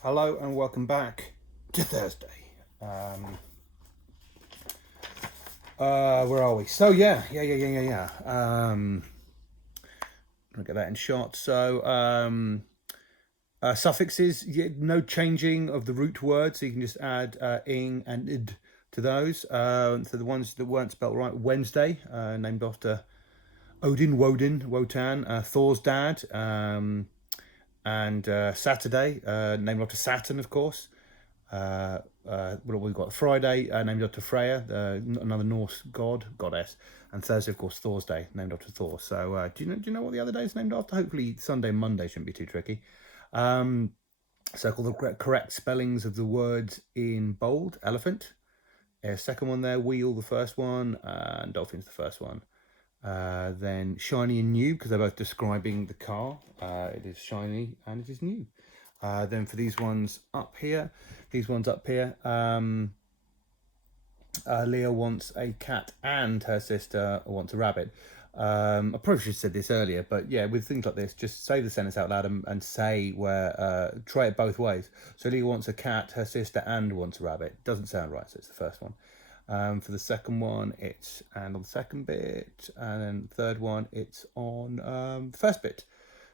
Hello and welcome back to Thursday. Where are we? So yeah. I'll get that in shot. So suffixes, no changing of the root word, so you can just add ing and id to those. So the ones that weren't spelt right, Wednesday, named after Wotan, Thor's dad, and Saturday, named after Saturn, of course. What we've got Friday, named after Freya, another Norse goddess, and Thursday, of course, Thor's Day, named after Thor. So, do you know what the other day is named after? Hopefully, Sunday and Monday shouldn't be too tricky. Circle the correct spellings of the words in bold. Elephant, second one there. Wheel, the first one, and dolphin's the first one. Then shiny and new, because they're both describing the car. It is shiny and it is new. Then for these ones up here, Leah wants a cat and her sister wants a rabbit. I probably should have said this earlier, but yeah, with things like this, just say the sentence out loud and say try it both ways. So Leah wants a cat, her sister, and wants a rabbit. Doesn't sound right, so it's the first one. For the second one, it's and on the second bit, and then the third one, it's on the first bit.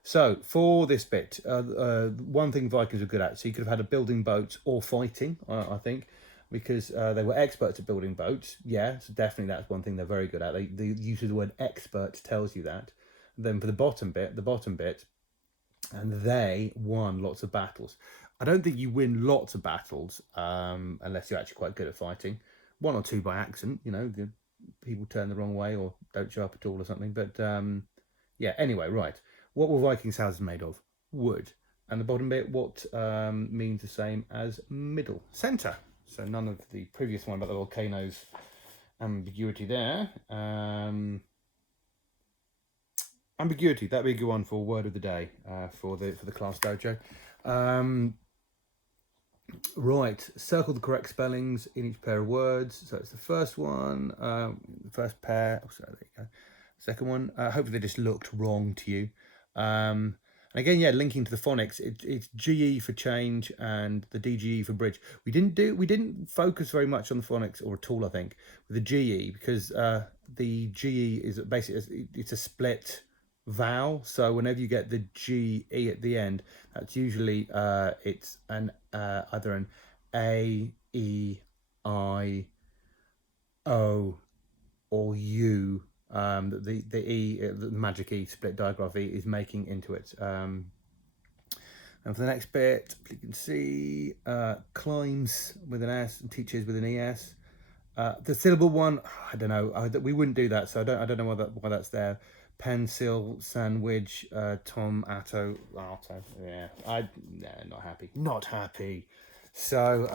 So for this bit, one thing Vikings were good at, so you could have had a building boats or fighting, I think, because they were experts at building boats. Yeah, so definitely that's one thing they're very good at. The use of the word expert tells you that. Then for the bottom bit, and they won lots of battles. I don't think you win lots of battles unless you're actually quite good at fighting. One or two by accident, the people turn the wrong way or don't show up at all or something. But yeah, anyway, right. What were Vikings' houses made of? Wood. And the bottom bit, what means the same as middle? Centre. So none of the previous one about the volcanoes ambiguity there. Ambiguity, that'd be a good one for word of the day for the class dojo. Right, circle the correct spellings in each pair of words. So it's the first one, the first pair. Oh, sorry, there you go. Second one. Hopefully they just looked wrong to you. And again, yeah, linking to the phonics, it's GE for change and the DGE for bridge. We didn't focus very much on the phonics or at all, I think, with the GE because the GE is basically it's a split vowel. So whenever you get the GE at the end, that's usually it's an either an A, E, I, O, or U. The E, the magic E, split digraph E, is making into it. And for the next bit, you can see climbs with an S and teaches with an ES. The syllable one, I don't know. We wouldn't do that, so I don't know why that's there. Pencil, sandwich, Tom, Atto. Yeah, not happy. Not happy. So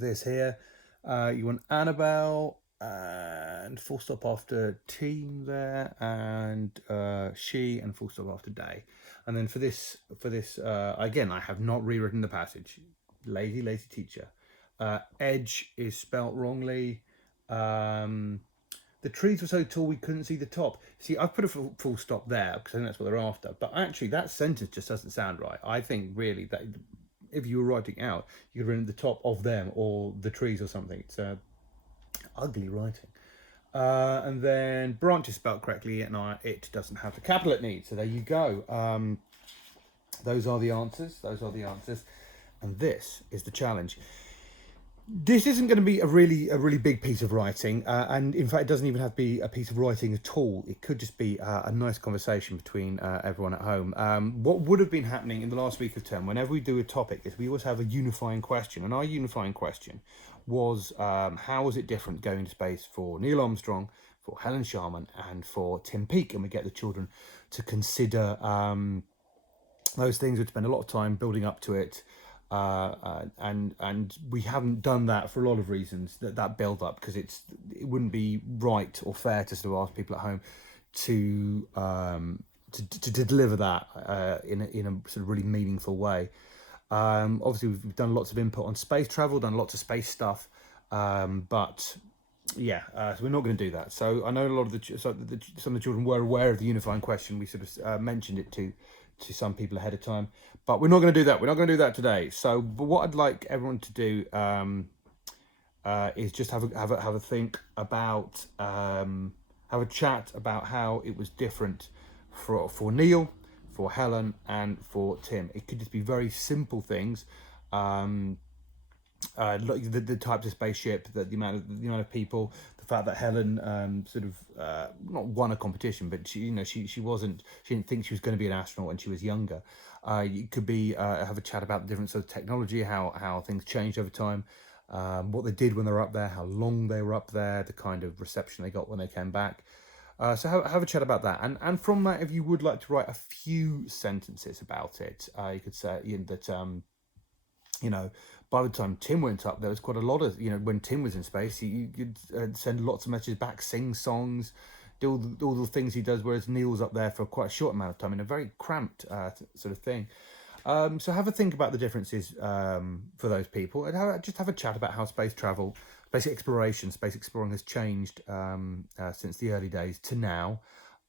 this here, you want Annabelle and full stop after team there, and she and full stop after day. And then for this again, I have not rewritten the passage. Lazy teacher. Edge is spelt wrongly. The trees were so tall we couldn't see the top. See, I've put a full stop there because I think that's what they're after. But actually, that sentence just doesn't sound right. I think really that if you were writing out, you could have written the top of them or the trees or something. It's ugly writing. And then branch is spelled correctly, and it doesn't have the capital it needs. So there you go. Those are the answers. And this is the challenge. This isn't going to be a really big piece of writing, and in fact, it doesn't even have to be a piece of writing at all. It could just be a nice conversation between everyone at home. What would have been happening in the last week of term, whenever we do a topic, is we always have a unifying question, and our unifying question was how was it different going to space for Neil Armstrong, for Helen Sharman, and for Tim Peake, and we get the children to consider those things. We'd spend a lot of time building up to it. And we haven't done that for a lot of reasons, that build up, because it wouldn't be right or fair to sort of ask people at home to deliver that in a sort of really meaningful way. Obviously we've done lots of input on space travel, done lots of space stuff, but yeah, so we're not going to do that. So I know a lot of some of the children were aware of the unifying question. We sort of mentioned it to to some people ahead of time. But we're not going to do that. We're not going to do that today. So, but what I'd like everyone to do is just have a think about, have a chat about how it was different for Neil, for Helen, and for Tim. It could just be very simple things. Like the types of spaceship, the amount of people, the fact that Helen sort of not won a competition, but she didn't think she was going to be an astronaut when she was younger. It could be have a chat about the difference of technology, how things changed over time, what they did when they were up there, how long they were up there, the kind of reception they got when they came back. So have a chat about that, and from that, if you would like to write a few sentences about it, you could say that by the time Tim went up, there was quite a lot of, when Tim was in space, you could send lots of messages back, sing songs, do all the things he does, whereas Neil's up there for quite a short amount of time in a very cramped sort of thing. So have a think about the differences for those people, and just have a chat about how space travel, space exploring has changed since the early days to now.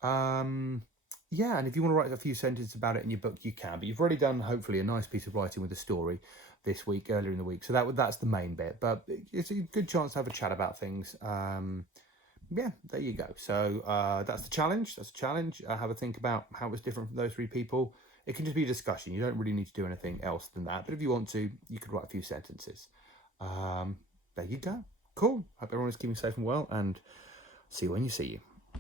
Yeah, and if you want to write a few sentences about it in your book, you can. But you've already done, hopefully, a nice piece of writing with a story this week, earlier in the week. So that's the main bit. But it's a good chance to have a chat about things. Yeah, there you go. So that's the challenge. That's a challenge. Have a think about how it was different from those three people. It can just be a discussion. You don't really need to do anything else than that. But if you want to, you could write a few sentences. There you go. Cool. Hope everyone is keeping safe and well. And see you when you see you.